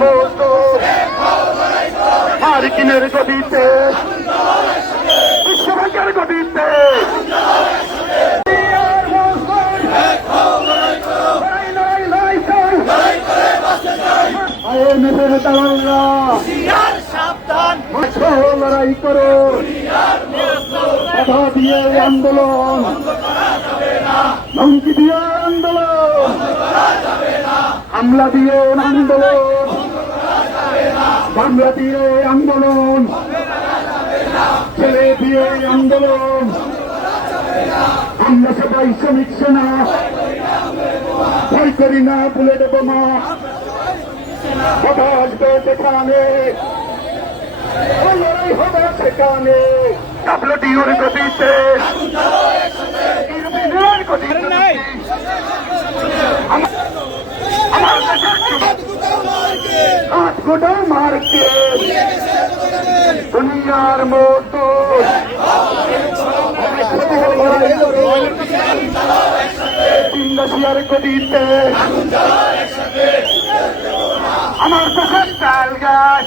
মজদুর মার্কিনের গদিতে বিশ্বব্যাংকের গদিতে আইএমএফের দালালরা লড়াই করো, বাধা দিয়ে আন্দোলন, ধমকি দিয়ে আন্দোলন, হামলা দিয়ে আন্দোলন, বাংলা দিয়ে আন্দোলন, ছেলে দিয়ে আন্দোলন। আমরা সবাই শ্রমিক সেনা, ভয় করি না বুলেট বোমা, কথা আসবে যেখানে লড়াই হবে সেখানে। ডাব্লিউটিওর গতিতে ইউরোপিয়ান গতিতে আমার হাত গোটা মার্কে দুনিয়ার মতো ইন্ডাস্ট্রিয়ার গতিতে আমার চোখের চাল গাছ